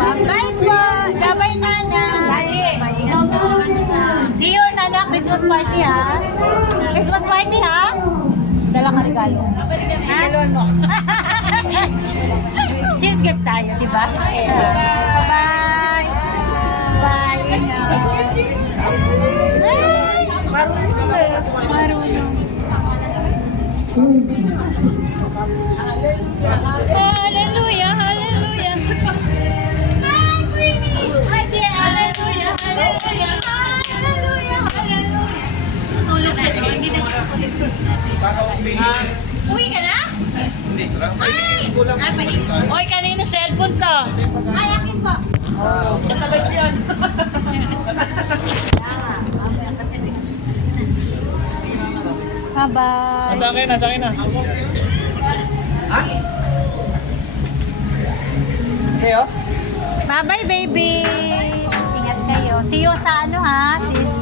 Bye po. Bye, Nana. See you, Nana. Christmas party, ha? Christmas party, ha? Dala ka regalo. Regaluan mo. Exchange gift tayo, di ba? Bye. Bye. Marunong. Hallelujah, hallelujah. Hi, Queenie. Hi, dear. Hallelujah, hallelujah. Hallelujah, hallelujah. Tulog siya, di ba? Hindi na siya kulit. Uwi ka na? Hindi. Ay! Oy, kanino cellphone to? Ay, akin po. Matagal yan. Bye-bye. Nasa akin, nasa akin na. Ha? Sa'yo? Bye-bye, baby. Ingat kayo. See you sa ano, ha? Sis.